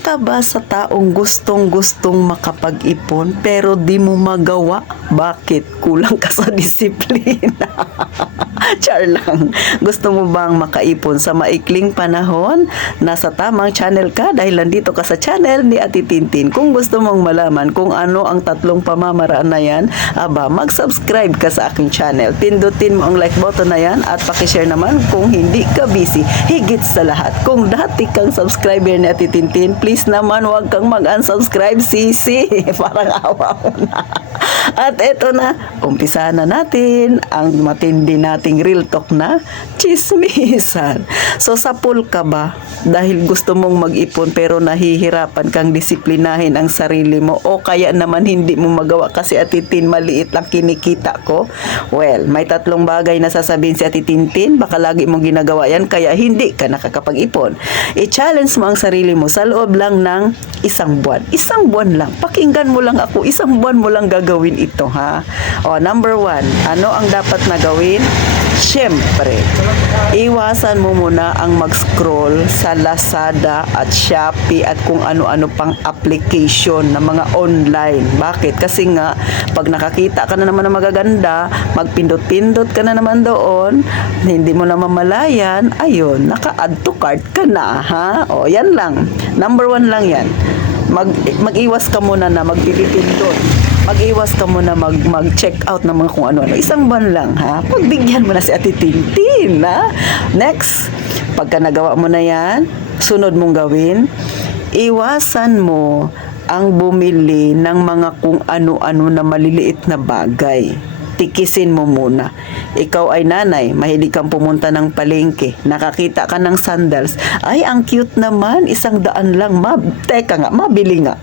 ka ba sa taong gustong-gustong makapag-ipon pero di mo magawa? Bakit? Kulang ka sa disiplina. Char lang. Gusto mo bang makaipon sa maikling panahon? Nasa tamang channel ka dahil nandito ka sa channel ni Ate Tintin. Kung gusto mong malaman kung ano ang tatlong pamamaraan na yan, aba, mag-subscribe ka sa aking channel. Pindutin mo ang like button na yan at pakishare naman kung hindi ka busy. Higit sa lahat, kung dati kang subscriber ni Ate Tintin, please naman huwag kang mag-unsubscribe, sisi. Parang awa mo na. At eto na, umpisa na natin ang matindi nating real talk na chismisan. So sa pool ka ba? Dahil gusto mong mag-ipon pero nahihirapan kang disiplinahin ang sarili mo o kaya naman hindi mo magawa kasi Ate Tin, maliit lang kinikita ko? Well, may tatlong bagay na sasabihin si Ate Tintin, baka lagi mong ginagawa yan kaya hindi ka nakakapag-ipon. I-challenge mo ang sarili mo sa loob lang ng isang buwan. Isang buwan lang. Pakinggan mo lang ako. Isang buwan mo lang gagawin ito, ha? O, number 1, ano ang dapat na gawin? Siyempre, iwasan mo muna ang mag-scroll sa Lazada at Shopee at kung ano-ano pang application na mga online. Bakit? Kasi nga, pag nakakita ka na naman ng magaganda, magpindot-pindot ka na naman doon, hindi mo na mamalayan, ayun, naka-add to cart ka na, ha? O, yan lang. Number 1 lang yan. Mag-iwas ka muna na magpipindot. Mag-iwas ka muna mag-check out ng mga kung ano-ano. Isang buwan lang, ha? Pagbigyan mo na si Ate Tintin, ha? Next, pagka nagawa mo na yan, sunod mong gawin, iwasan mo ang bumili ng mga kung ano-ano na maliliit na bagay. Tikisin mo muna. Ikaw ay nanay, mahilig kang pumunta ng palengke, nakakita ka ng sandals, ay ang cute naman, 100 lang, teka nga, mabili nga.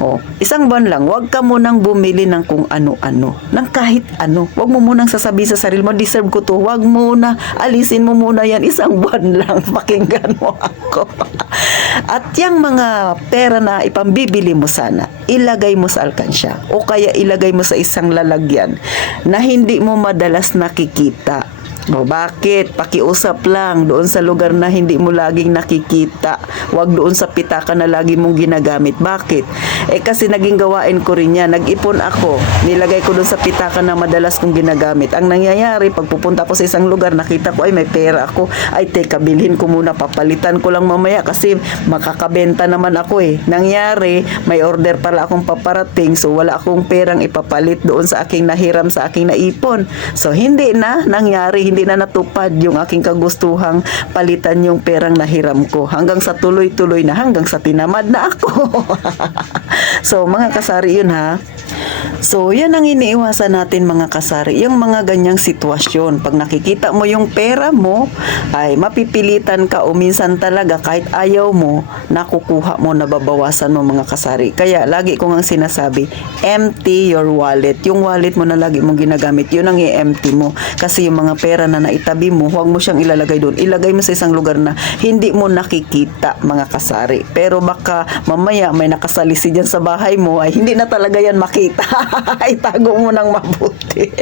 O, isang buwan lang, huwag ka munang bumili ng kung ano-ano, ng kahit ano. Huwag mo munang sasabihin sa sarili mo, deserve ko to. Huwag muna, alisin mo muna yan, isang buwan lang, pakinggan mo ako. At yung mga pera na ipambibili mo sana, ilagay mo sa alkansya o kaya ilagay mo sa isang lalagyan na hindi mo madalas nakikita. O bakit? Pakiusap lang doon sa lugar na hindi mo laging nakikita. Huwag doon sa pitaka na lagi mong ginagamit. Bakit? Kasi naging gawain ko rin yan. Nag-ipon ako. Nilagay ko doon sa pitaka na madalas kong ginagamit. Ang nangyayari, pag pupunta ko sa isang lugar, nakita ko, ay may pera ako. Ay teka, bilhin ko muna. Papalitan ko lang mamaya kasi makakabenta naman ako eh. Nangyari, may order pala akong paparating. So wala akong perang ipapalit doon sa aking nahiram, sa aking naipon. So hindi na nangyari, hindi na natupad yung aking kagustuhang palitan yung perang nahiram ko. Hanggang sa tuloy-tuloy na, hanggang sa tinamad na ako. So, mga kasari yun, ha? So, yan ang iniiwasan natin, mga kasari. Yung mga ganyang sitwasyon. Pag nakikita mo yung pera mo, ay mapipilitan ka o minsan talaga kahit ayaw mo, nakukuha mo, nababawasan mo, mga kasari. Kaya, lagi ko ngang sinasabi, empty your wallet. Yung wallet mo na lagi mong ginagamit, yun ang i-empty mo. Kasi yung mga pera na naitabi mo, huwag mo siyang ilalagay doon. Ilagay mo sa isang lugar na hindi mo nakikita, mga kasari. Pero baka mamaya may nakasalisi dyan sa bahay mo, ay hindi na talaga yan makita. Itago mo nang mabuti.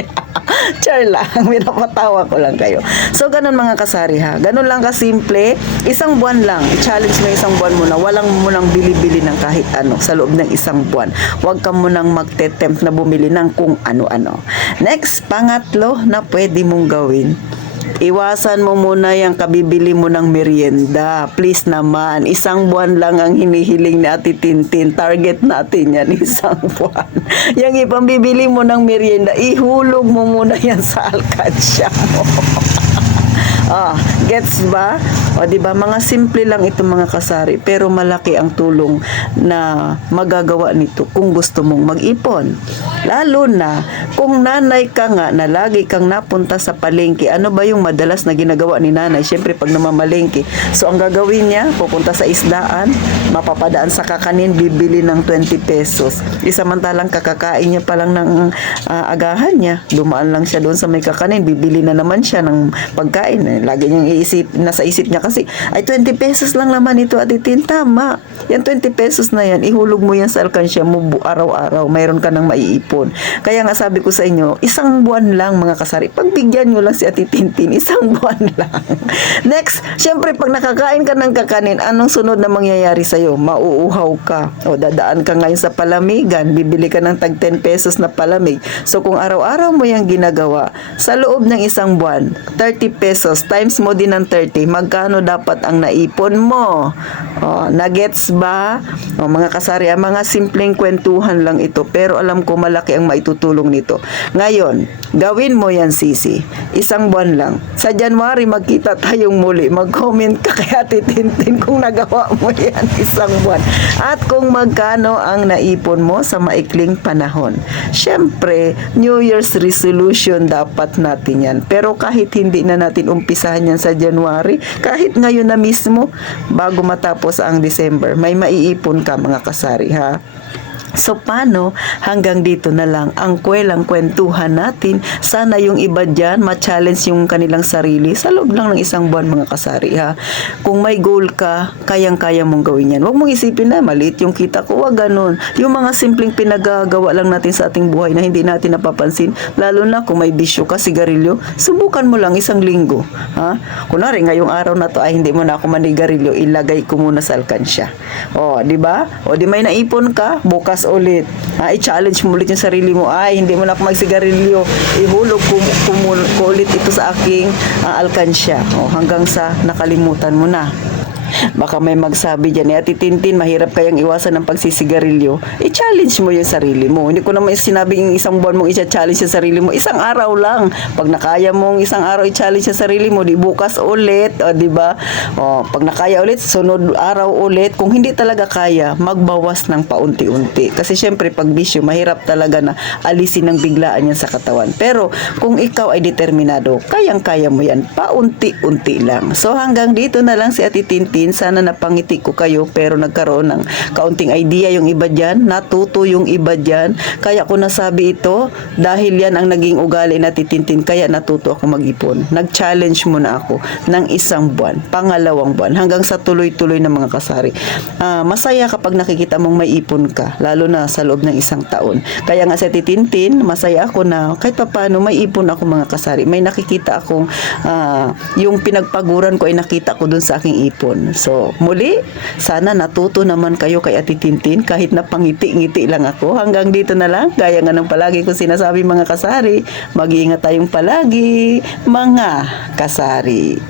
Char lang, minapatawa ko lang kayo. So, ganun, mga kasari, ha. Ganun lang kasimple. Isang buwan lang. I-challenge mo isang buwan mo na walang mo nang bili-bili ng kahit ano sa loob ng isang buwan. Huwag ka mo nang magte-tempt na bumili ng kung ano-ano. Next, pangatlo na pwede mong gawin. Iwasan mo muna yung kabibili mo ng merienda. Please naman, isang buwan lang ang hinihiling ni Ate Tintin. Target natin yan, isang buwan. Yung ipambibili mo ng merienda, ihulog mo muna yan sa alkansya mo. Gets ba? O, diba? Mga simple lang ito, mga kasari, pero malaki ang tulong na magagawa nito kung gusto mong mag-ipon. Lalo na kung nanay ka nga na lagi kang napunta sa palengke. Ano ba yung madalas na ginagawa ni nanay? Siyempre, pag namamalengke. So, ang gagawin niya, pupunta sa isdaan, mapapadaan sa kakanin, bibili ng 20 pesos. Isamantalang kakakain niya pa lang ng agahan niya. Dumaan lang siya doon sa may kakanin, bibili na naman siya ng pagkain. Lagi niyang nasa isip niya kasi, ay 20 pesos lang naman ito, Ate Tin. Tama. Yan 20 pesos na yan, ihulog mo yan sa alkansya mo araw-araw. Mayroon ka nang maiipon. Kaya nga sabi ko sa inyo, isang buwan lang mga kasari. Pagbigyan nyo lang si Ate Tintin, isang buwan lang. Next, syempre pag nakakain ka ng kakanin, anong sunod na mangyayari sa'yo? Mauuhaw ka. O dadaan ka ngayon sa palamigan, bibili ka ng tag 10 pesos na palamig. So kung araw-araw mo yung ginagawa, sa loob ng isang buwan, 30 pesos, times mo din ng 30, magkano dapat ang naipon mo? O, nagets ba? O, mga kasari, mga simpleng kwentuhan lang ito, pero alam ko malaki ang maitutulong nito. Ngayon, gawin mo yan, Sisi. Isang buwan lang. Sa January, magkita tayong muli. Mag-comment ka kay Ate Tintin kung nagawa mo yan isang buwan. At kung magkano ang naipon mo sa maikling panahon. Siyempre, New Year's resolution dapat natin yan. Pero kahit hindi na natin umpisahan yan sa January, kahit ngayon na mismo, bago matapos ang December, may maiipon ka mga kasari, ha? So, paano? Hanggang dito na lang ang kwentuhan natin. Sana yung iba dyan, ma-challenge yung kanilang sarili sa loob lang ng isang buwan mga kasari, ha? Kung may goal ka, kayang-kaya mong gawin yan. Huwag mong isipin na maliit yung kita ko, wag ganun. Yung mga simpleng pinagagawa lang natin sa ating buhay na hindi natin napapansin, lalo na kung may bisyo ka, sigarilyo, subukan mo lang isang linggo, ha? Kunwari, ngayong araw na to ay hindi mo na ako manigarilyo, ilagay ko muna sa alkansya. O, di ba? O, di may naipon ka, bukas ulit. I-challenge mo ulit yung sarili mo. Ay, hindi mo na ako magsigarilyo. Ihulog ko ulit ito sa aking alkansya. O, hanggang sa nakalimutan mo na. Baka may magsabi dyan, Ate Tintin, mahirap kayang iwasan ng pagsisigarilyo. I-challenge mo yung sarili mo. Hindi ko naman sinabing isang buwan mong i-challenge yung sarili mo. Isang araw lang. Pag nakaya mong isang araw i-challenge yung sarili mo, di bukas ulit. O, di ba? O, pag nakaya ulit, sunod araw ulit. Kung hindi talaga kaya, magbawas ng paunti-unti. Kasi syempre, pag bisyo, mahirap talaga na alisin ng biglaan yan sa katawan. Pero, kung ikaw ay determinado, kayang-kaya mo yan. Paunti-unti lang. So, hanggang dito na lang si Ate Tintin. Sana napangiti ko kayo, pero nagkaroon ng kaunting idea yung iba dyan, natuto yung iba dyan. Kaya ko nasabi ito, dahil yan ang naging ugali na Tintin, kaya natuto ako mag-ipon. Nag-challenge muna ako ng isang buwan, pangalawang buwan, hanggang sa tuloy-tuloy na mga kasari. Masaya kapag nakikita mong may ipon ka, lalo na sa loob ng isang taon. Kaya nga sa Tintin, masaya ako na kahit paano may ipon ako mga kasari. May nakikita akong yung pinagpaguran ko ay nakita ko dun sa aking ipon. So, muli, sana natuto naman kayo kay Ate Tintin kahit na pangiti-ngiti lang ako. Hanggang dito na lang, gaya nga ng palagi ko sinasabi mga kasari, mag-iingat tayong palagi, mga kasari.